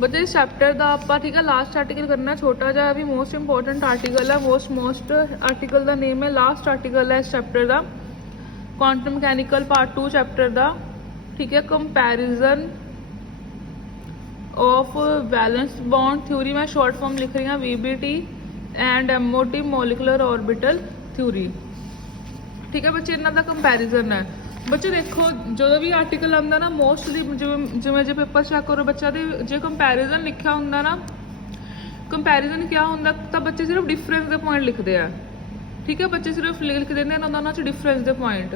बच्चे इस चैप्टर का आप ठीक है लास्ट आर्टिकल करना छोटा जहा भी मोस्ट इंपोर्टेंट आर्टिकल है। मोस्ट आर्टिकल का नेम है लास्ट आर्टिकल है इस चैप्टर का क्वांटम मैकेनिकल पार्ट 2 चैप्टर का ठीक है। Comparison of valence bond theory मैं शॉर्ट फॉर्म लिख रही हूँ VBT and MOT molecular orbital theory ठीक है बच्चे। इन्हों का कंपैरिजन है बच्चे देखो जो भी आर्टिकल आता ना मोस्टली जिमें जो पेपर चेक करो बच्चा दे जो कंपैरिजन लिखा होंगे ना कंपैरिजन क्या होंगे तो बच्चे सिर्फ डिफरेंस के पॉइंट लिखते हैं ठीक है। बच्चे सिर्फ लिख देते हैं उन्होंने डिफरेंस के पॉइंट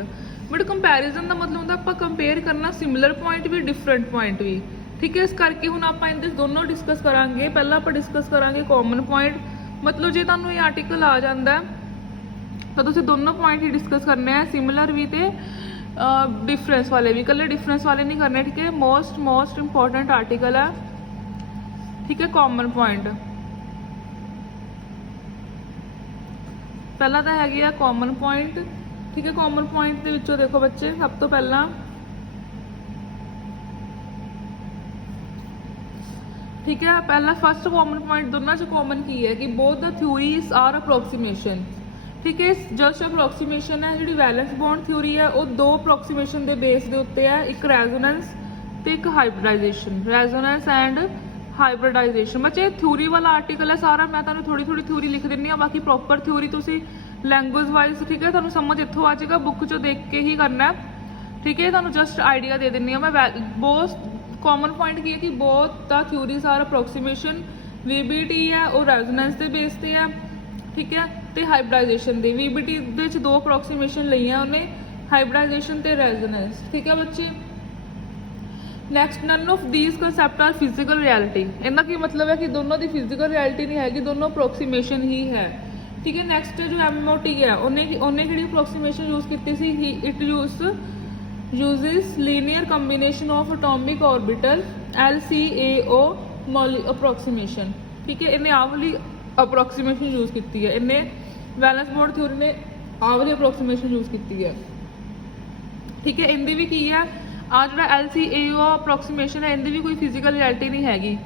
बट कंपैरिजन का मतलब होंगे आप कंपेयर करना सिमिलर पॉइंट भी डिफरेंट पॉइंट भी ठीक है। इस करके हुण आप दोनों डिस्कस करांगे। पहला आप डिस्कस करांगे कॉमन पॉइंट मतलब जो तुहानूं ये आर्टिकल आ जाता है तो तुसीं दोनों पॉइंट ही डिस्कस करने हैं सिमिलर भी तो डिफरेंस वाले भी कल्ले डिफरेंस वाले नहीं करने ठीक है। मोस्ट इंपॉर्टेंट आर्टिकल है ठीक है। कॉमन पॉइंट पहला तो है कॉमन पॉइंट ठीक है। कॉमन पॉइंट के विचों देखो बच्चे सब तो पहला ठीक है पहला फर्स्ट कॉमन पॉइंट दोनों च कॉमन की है कि both the theories are approximation ठीक है। जस्ट अप्रोक्सीमेशन है जी वैलेंस बॉन्ड थ्योरी है वो दो अप्रोक्सीमेशन के बेस के उत्ते है एक रैजोनेंस तो एक हाइब्रिडाइजेशन रैजोनेंस एंड हाइब्रिडाइजेशन बच्चे थ्योरी वाला आर्टिकल है सारा मैं तुहानूं थोड़ी थोड़ी थ्योरी लिख दिंदी हाँ बाकी प्रॉपर थ्योरी तुसीं लैंगुएज वाइज ठीक है तुहानूं समझ इत्थों आ जाएगा बुक चो देख के ही करना है ठीक है। तुहानूं जस्ट आइडिया दे दिंदी हाँ मैं बहुत कॉमन पॉइंट की है कि बहुत the theories are approximation VBT है वो रैजोनेंस के बेस पे है ठीक है तो हाइब्रिडाइजेशन दी VBT दे विच दो अप्रोक्सीमेशन लईआं उन्हें हाइब्रिडाइजेशन ते रैजोनेंस ठीक है बच्चे। Next none of these concept are physical reality इनका की मतलब है कि दोनों की फिजिकल रियलिटी नहीं हैगी दोनों अप्रोक्सीमेशन ही है ठीक है। नैक्सट जो MOT है उन्हें कि अप्रोक्सीमेशन यूज की see it uses linear combination of atomic orbital LCAO approximation ठीक है। इन्हें आ वाली अप्रोक्सीमेशन यूज की है इन्हें वैलेंस बॉन्ड थ्योरी ने आ वाली अप्रोक्सीमेशन यूज की है ठीक है। इनकी भी की है आ जो LCAO अप्रोक्सीमेशन है इनकी भी कोई फिजिकल रियलिटी नहीं हैगी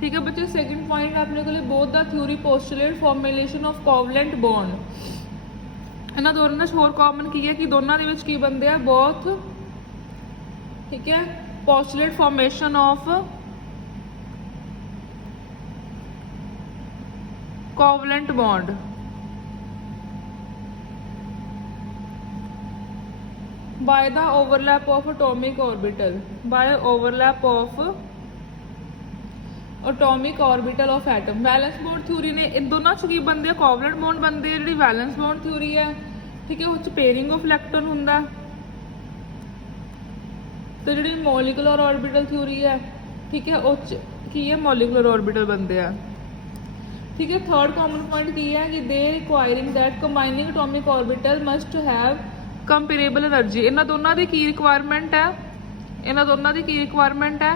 ठीक है बच्चे। सैकेंड पॉइंट अपने को both the theory postulate formulation of covalent bond इन्होंने दोनों होर कॉमन की है कि दोनों के की बनते हैं बहुत ठीक है postulate formation of covalent bond by the overlap of atomic orbital by overlap of atomic orbital of atom. Valence bond theory ने इन दोनों च की बनते हैं कोवलेंट बॉन्ड बनते हैं जी वैलेंस बॉन्ड थ्योरी है ठीक है उस पेयरिंग ऑफ इलेक्ट्रॉन होंगे तो जी मॉलिकुलर ऑर्बिटल थ्योरी है ठीक है उस की है मॉलिकुलर ऑर्बिटल बनते हैं ठीक है। थर्ड कॉमन पॉइंट की है कि they requiring that combining atomic orbital must have comparable energy इन्होंने दोनों की रिक्वायरमेंट है इन्होंने दोनों की रिक्वायरमेंट है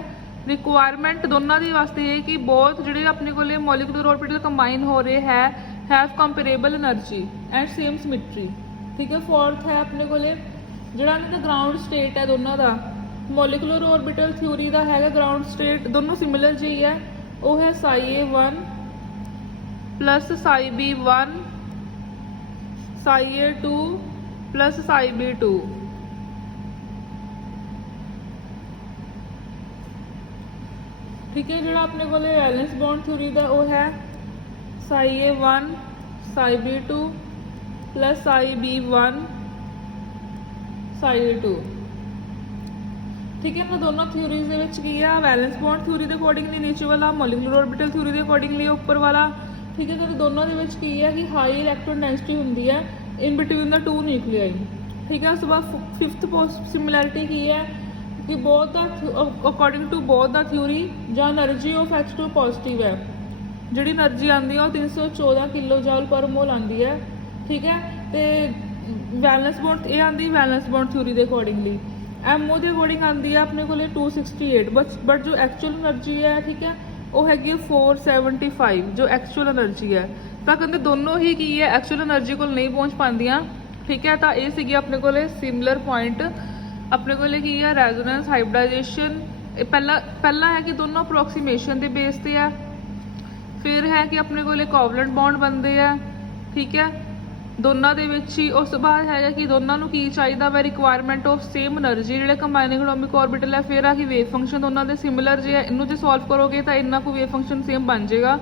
रिक्वायरमेंट दोनों की वास्ते है कि बहुत जोड़े अपने को मॉलिकुलर ऑर्बिटल कंबाइन हो रहे हैं have comparable energy and same symmetry ठीक है। फोर्थ है अपने को जोड़ा ग्राउंड स्टेट है दोनों का मॉलिकुलर ऑर्बिटल थ्योरी का है ग्राउंड स्टेट दोनों सिमिलर जी है वो है ψA1 plus ψB1 ψA2 plus ψB2 ठीक है। जो अपने को वैलेंस बॉन्ड थ्योरी का वो है ψA1 ψB2 plus ψB1 ψA2 ठीक है। इन्होंने दोनों थ्योरीज की है वैलेंस बॉन्ड थ्योरी के अकॉर्डिंगली नीचे वाला मॉलिकुलर ऑर्बिटल थ्योरी के अकॉर्डिंगली ऊपर वाला ठीक है। तो दोनों की है कि हाई इलेक्ट्रॉन डेंसिटी होंगी है in between the two nuclei ठीक है। उस बाद फिफ्थ सिमिलैरिटी की है कि both the according to both the theory जो एनर्जी ऑफ H2 पॉजिटिव है जी एनर्जी आती है 314 किलो जॉल पर मोल आती है ठीक है। तो वैलेंस बॉन्ड ये आती वैलेंस बॉन्ड थ्योरी के अकॉर्डिंगली MO के अकॉर्डिंग आती है अपने को 268 बट जो एक्चुअल एनर्जी है ठीक है वो हैगी 475 जो एक्चुअल एनर्जी है तो कहते दोनों ही की है एक्चुअल एनर्जी को नहीं पहुँच पादियाँ ठीक है। तो ये सी अपने को सिमिलर पॉइंट अपने को की है रैजोनेंस हाइब्रिडाइजेशन ਇਹ ਪਹਿਲਾ ਹੈ ਕਿ ਦੋਨੋਂ ਅਪਰੋਕਸੀਮੇਸ਼ਨ ਦੇ ਬੇਸ ਤੇ ਆ, ਫਿਰ ਹੈ ਕਿ ਆਪਣੇ ਕੋਲੇ ਕੋਵਲੈਂਟ ਬੌਂਡ ਬਣਦੇ ਆ, ਠੀਕ ਹੈ, ਦੋਨਾਂ ਦੇ ਵਿੱਚ ਹੀ। ਉਸ ਤੋਂ ਬਾਅਦ ਹੈਗਾ ਕਿ ਦੋਨਾਂ ਨੂੰ ਕੀ ਚਾਹੀਦਾ ਵਾ, ਰਿਕੁਆਇਰਮੈਂਟ ਆਫ ਸੇਮ એનર્ਜੀ, ਜਿਹੜੇ ਕੰਬਾਈਨਿੰਗ ਐਟੋਮਿਕ ਆਰਬਿਟਲ ਹੈ। ਫਿਰ ਆ ਕਿ ਵੇਵ ਫੰਕਸ਼ਨ ਦੋਨਾਂ ਦੇ ਸਿਮਿਲਰ ਜੇ ਹੈ, ਇਹਨੂੰ ਜੇ ਸੋਲਵ ਕਰੋਗੇ ਤਾਂ ਇੰਨਾ ਕੁ ਵੇਵ ਫੰਕਸ਼ਨ ਸੇਮ ਬਣ ਜਾਏਗਾ।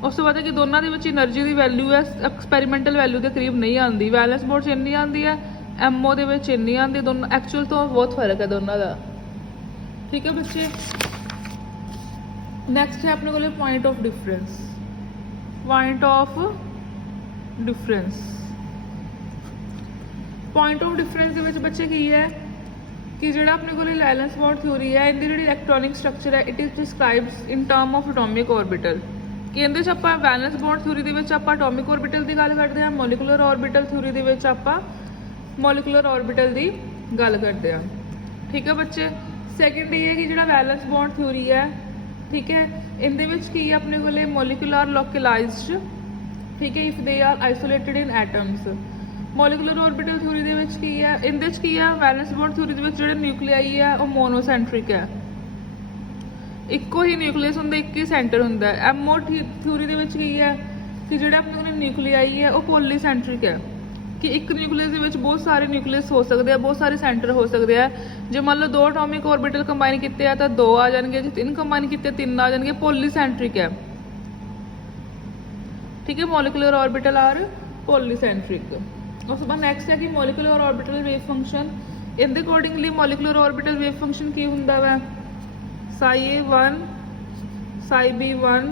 ਉਸ ਤੋਂ ਬਾਅਦ ਹੈ ਕਿ ਦੋਨਾਂ ਦੇ ਵਿੱਚ એનર્ਜੀ ਦੀ ਵੈਲਿਊ ਹੈ ਐਕਸਪੈਰੀਮੈਂਟਲ ਵੈਲਿਊ ਦੇ ਕਰੀਬ ਨਹੀਂ ਆਉਂਦੀ, ਵੈਲੈਂਸ ਬੌਂਡ 'ਚ ਇੰਨੀ ਆਉਂਦੀ ਹੈ, ਐਮਓ ਦੇ ਵਿੱਚ ਇੰਨੀ ਆਉਂਦੀ, ਦੋਨੋਂ ਐਕਚੁਅਲ ਤੋਂ ਬਹੁਤ ਫਰਕ ਹੈ ਦੋਨਾਂ ਦਾ, ਠੀਕ ਹੈ ਬੱਚੇ। ਨੈਕਸਟ ਹੈ ਆਪਣੇ ਕੋਲੇ point of difference. Point of difference, point of difference ਦੇ ਵਿੱਚ ਬੱਚੇ ਕੀ ਹੈ ਕਿ ਜਿਹੜਾ ਆਪਣੇ ਕੋਲੇ ਵੈਲੈਂਸ ਬੌਂਡ ਥਿਊਰੀ ਹੈ, ਇਹਦੀ ਜਿਹੜੀ ਇਲੈਕਟ੍ਰੋਨਿਕ ਸਟਰਕਚਰ ਹੈ, it is ਡਿਸਕ੍ਰਾਈਬਸ in term of atomic orbital. ਕਿ ਇਹਦੇ 'ਚ ਆਪਾਂ ਵੈਲੈਂਸ ਬੌਂਡ ਥਿਊਰੀ ਦੇ ਵਿੱਚ ਆਪਾਂ ਐਟੋਮਿਕ ਆਰਬਿਟਲ ਦੀ ਗੱਲ ਕਰਦੇ ਹਾਂ, ਮੋਲੀਕੂਲਰ ਆਰਬਿਟਲ ਥਿਊਰੀ ਦੇ ਵਿੱਚ ਆਪਾਂ ਮੋਲੀਕੂਲਰ ਆਰਬਿਟਲ ਦੀ ਗੱਲ ਕਰਦੇ ਹਾਂ, ਠੀਕ ਹੈ ਬੱਚੇ। ਸੈਕਿੰਡ ਇਹ ਹੈ ਕਿ ਜਿਹੜਾ ਵੈਲੈਂਸ ਬੌਂਡ ਥਿਊਰੀ ਹੈ, ਠੀਕ ਹੈ, ਇਹਦੇ ਵਿੱਚ ਕੀ ਹੈ ਆਪਣੇ ਕੋਲੇ ਮੋਲੀਕੂਲਰ ਲੋਕਲਾਈਜ਼ਡ, ਠੀਕ ਹੈ, if they are isolated in atoms. Molecular orbital theory ਦੇ ਵਿੱਚ ਕੀ ਹੈ, ਇਹਦੇ 'ਚ ਕੀ ਹੈ, ਵੈਲੈਂਸ ਬੌਂਡ ਥਿਊਰੀ ਦੇ ਵਿੱਚ ਜਿਹੜੇ ਨਿਊਕਲੀਆਈ ਹੈ ਉਹ ਮੋਨੋਸੈਂਟਰਿਕ ਹੈ, ਇੱਕੋ ਹੀ ਨਿਊਕਲੀਅਸ ਹੁੰਦਾ, ਇੱਕ ਹੀ ਸੈਂਟਰ ਹੁੰਦਾ ਹੈ। ਐਮਓ ਥਿਊਰੀ ਦੇ ਵਿੱਚ ਕੀ ਹੈ ਕਿ ਜਿਹੜਾ ਆਪਣੇ ਕੋਲ ਨਿਊਕਲੀਆਈ ਹੈ ਉਹ ਪੋਲੀਸੈਂਟਰਿਕ ਹੈ, ਕਿ ਇੱਕ ਨਿਊਕਲੀਅਸ ਦੇ ਵਿੱਚ ਬਹੁਤ ਸਾਰੇ ਨਿਊਕਲੀਅਸ ਹੋ ਸਕਦੇ ਆ, ਬਹੁਤ ਸਾਰੇ ਸੈਂਟਰ ਹੋ ਸਕਦੇ ਆ। ਜੇ ਮੰਨ ਲਓ 2 ਐਟੋਮਿਕ ਆਰਬਿਟਲ ਕੰਬਾਈਨ ਕੀਤੇ ਆ ਤਾਂ 2 ਆ ਜਾਣਗੇ, ਜੇ 3 ਕੰਬਾਈਨ ਕੀਤੇ 3 ਆ ਜਾਣਗੇ, ਪੋਲੀਸੈਂਟਰਿਕ ਹੈ, ਠੀਕ ਹੈ। Molecular orbital are polycentric. ਉਸ ਤੋਂ ਬਾਅਦ ਨੈਕਸਟ ਹੈ ਕਿ ਮੋਲੀਕੂਲਰ ਆਰਬਿਟਲ ਵੇਵ ਫੰਕਸ਼ਨ। ਇਹਦੇ accordingly molecular orbital wave function ਕੀ ਹੁੰਦਾ ਵਾ, ਸਾਈ A1 ਸਾਈ B1,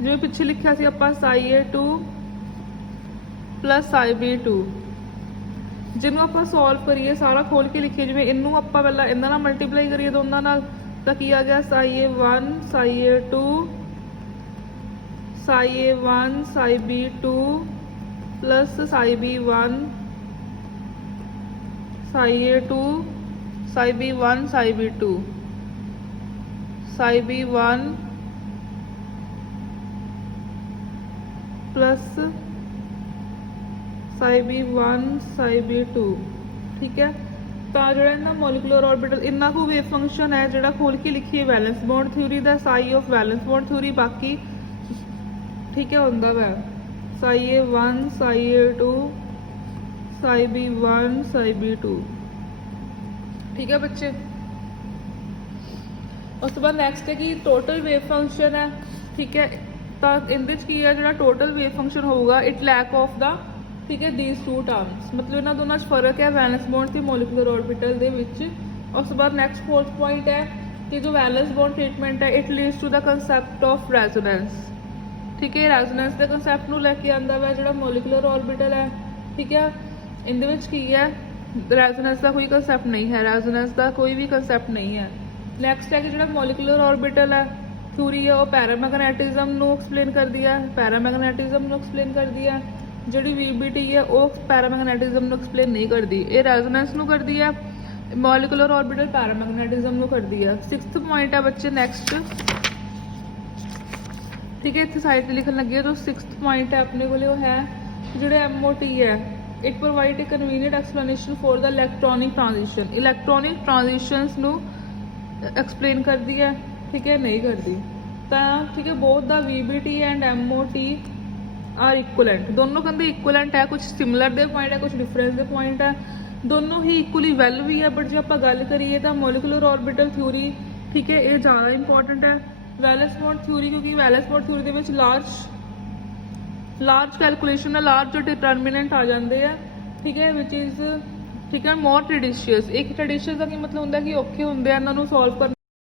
ਜਿਵੇਂ ਪਿੱਛੇ ਲਿਖਿਆ ਸੀ ਆਪਾਂ ਸਾਈ A2 ਪਲੱਸ ਸਾਈ B2। ਜਿਹਨੂੰ ਆਪਾਂ ਸੋਲਵ ਕਰੀਏ, ਸਾਰਾ ਖੋਲ ਕੇ ਲਿਖੀਏ, ਜਿਵੇਂ ਇਹਨੂੰ ਆਪਾਂ ਪਹਿਲਾਂ ਇਹਨਾਂ ਨਾਲ ਮਲਟੀਪਲਾਈ ਕਰੀਏ ਦੋਨਾਂ ਨਾਲ, ਤਾਂ ਕੀ ਆ ਗਿਆ, ਸਾਈ A1 ਸਾਈ A2 ਸਾਈ A1 ਸਾਈ B2 ਪਲੱਸ ਸਾਈ B1 ਸਾਈ A2 ਸਾਈ B1 ਸਾਈ B2 ਸਾਈ B1 ਪਲੱਸ ਸਾਈ B1 ਸਾਈ B2, ਠੀਕ ਹੈ। ਤਾਂ ਜਿਹੜਾ ਇਹਨਾਂ ਮੋਲੀਕੂਲਰ ਆਰਬਿਟਲ ਇੰਨਾ ਕੁ ਵੇਵ ਫੰਕਸ਼ਨ ਹੈ ਜਿਹੜਾ ਖੋਲ ਕੇ ਲਿਖੀਏ wellness bond theory the, Sai of wellness bond theory, ਬਾਕੀ ਠੀਕ ਹੈ ਹੁੰਦਾ ਵਾ ਸਾਈ A1 ਸਾਈ A2 ਸਾਈ B1 ਸਾਈ B2, ਠੀਕ ਹੈ ਬੱਚੇ। ਉਸ ਤੋਂ ਬਾਅਦ ਨੈਕਸਟ ਹੈ ਕਿ ਟੋਟਲ ਵੇਵ ਫੰਕਸ਼ਨ ਹੈ, ਠੀਕ ਹੈ। ਤਾਂ ਇਹਦੇ 'ਚ ਕੀ ਹੈ, ਜਿਹੜਾ ਟੋਟਲ ਵੇਵ ਫੰਕਸ਼ਨ ਹੋਊਗਾ, ਇਟ ਲੈਕ ਆਫ ਦਾ, ਠੀਕ ਹੈ, these two terms, ਮਤਲਬ ਇਹਨਾਂ ਦੋਨਾਂ 'ਚ ਫਰਕ ਹੈ ਵੈਲੈਂਸ ਬੌਂਡ ਤੇ ਮੋਲੀਕੂਲਰ ਆਰਬਿਟਲ ਦੇ ਵਿੱਚ। ਉਸ ਤੋਂ ਬਾਅਦ ਨੈਕਸਟ 4th ਪੁਆਇੰਟ ਹੈ ਕਿ ਜੋ ਵੈਲੈਂਸ ਬੌਂਡ ਟ੍ਰੀਟਮੈਂਟ ਹੈ, it leads to the concept of resonance, ਠੀਕ ਹੈ। ਰੈਜ਼ੋਨੈਂਸ ਦੇ ਕੰਸੈਪਟ ਨੂੰ ਲੈ ਕੇ ਆਉਂਦਾ ਵਾ ਜਿਹੜਾ ਮੋਲੀਕੂਲਰ ਆਰਬਿਟਲ ਹੈ, ਠੀਕ ਹੈ। ਇਹਦੇ ਵਿੱਚ ਕੀ ਹੈ, ਰੈਜ਼ੋਨੈਂਸ ਦਾ ਕੋਈ ਕੰਸੈਪਟ ਨਹੀਂ ਹੈ, ਰੈਜ਼ੋਨੈਂਸ ਦਾ ਕੋਈ ਵੀ ਕੰਸੈਪਟ ਨਹੀਂ ਹੈ। ਨੈਕਸਟ ਹੈ ਕਿ ਜਿਹੜਾ ਮੋਲੀਕੂਲਰ ਆਰਬਿਟਲ ਹੈ ਥਿਊਰੀ ਹੈ, ਉਹ ਪੈਰਾਮੈਗਨੈਟਿਜ਼ਮ ਨੂੰ ਐਕਸਪਲੇਨ ਕਰਦੀ ਹੈ, ਪੈਰਾਮੈਗਨੈਟਿਜ਼ਮ ਨੂੰ ਐਕਸਪਲੇਨ ਕਰਦੀ ਹੈ। ਜਿਹੜੀ VBT ਹੈ ਉਹ ਪੈਰਾਮੈਗਨੈਟਿਜ਼ਮ ਨੂੰ ਐਕਸਪਲੇਨ ਨਹੀਂ ਕਰਦੀ, ਇਹ ਰੈਜ਼ੋਨੈਂਸ ਨੂੰ ਕਰਦੀ ਹੈ। ਮੋਲੀਕੂਲਰ ਆਰਬਿਟਲ ਪੈਰਾਮੈਗਨੈਟਿਜ਼ਮ ਨੂੰ ਕਰਦੀ ਹੈ। 6th ਪੁਆਇੰਟ ਹੈ ਬੱਚੇ ਨੈਕਸਟ, ਠੀਕ ਹੈ, ਇੱਥੇ ਸਾਈਡ 'ਤੇ ਲਿਖਣ ਲੱਗੇ ਜੋ 6th ਪੁਆਇੰਟ ਹੈ ਆਪਣੇ ਕੋਲੇ, ਉਹ ਹੈ ਜਿਹੜੇ MOT ਹੈ, it provide a convenient explanation for the electronic transition. Electronic transitions ਨੂੰ ਐਕਸਪਲੇਨ ਕਰਦੀ ਹੈ, ਠੀਕ ਹੈ, ਨਹੀਂ ਕਰਦੀ। ਤਾਂ ਠੀਕ ਹੈ, ਬੋਥ ਦਾ VBT ਐਂਡ MOT ਆਰ ਇਕੁਅਲੈਂਟ, ਦੋਨੋਂ ਕਹਿੰਦੇ ਇਕੁਅਲੈਂਟ ਹੈ, ਕੁਝ ਸਿਮਿਲਰ ਦੇ ਪੁਆਇੰਟ ਹੈ, ਕੁਝ ਡਿਫਰੈਂਸ ਦੇ ਪੁਆਇੰਟ ਹੈ, ਦੋਨੋਂ ਹੀ ਇਕੁਅਲੀ ਵੈਲ ਵੀ ਹੈ। ਬਟ ਜੇ ਆਪਾਂ ਗੱਲ ਕਰੀਏ ਤਾਂ ਮੋਲੀਕੂਲਰ ਆਰਬਿਟਲ ਥਿਊਰੀ, ਠੀਕ ਹੈ, ਇਹ ਜ਼ਿਆਦਾ ਇੰਪੋਰਟੈਂਟ ਹੈ ਵੈਲੈਂਸ ਬੌਂਡ ਥਿਊਰੀ, ਕਿਉਂਕਿ ਵੈਲੈਂਸ ਬੌਂਡ ਥਿਊਰੀ ਦੇ ਵਿੱਚ ਲਾਰਜ ਕੈਲਕੂਲੇਸ਼ਨ, ਲਾਰਜ ਡਿਟਰਮੀਨੈਂਟ ਆ ਜਾਂਦੇ ਆ, ਠੀਕ ਹੈ, ਵਿਚ ਇਜ਼, ਠੀਕ ਹੈ, ਮੋਰ ਟ੍ਰੈਡੀਸ਼ੀਅਸ। ਇੱਕ ਟ੍ਰੈਡੀਸ਼ੀਅਸ ਦਾ ਕੀ ਮਤਲਬ ਹੁੰਦਾ ਕਿ ਔਖੇ ਹੁੰਦੇ ਆ ਇਹਨਾਂ ਨੂੰ ਸੋਲਵ ਕਰਨਾ।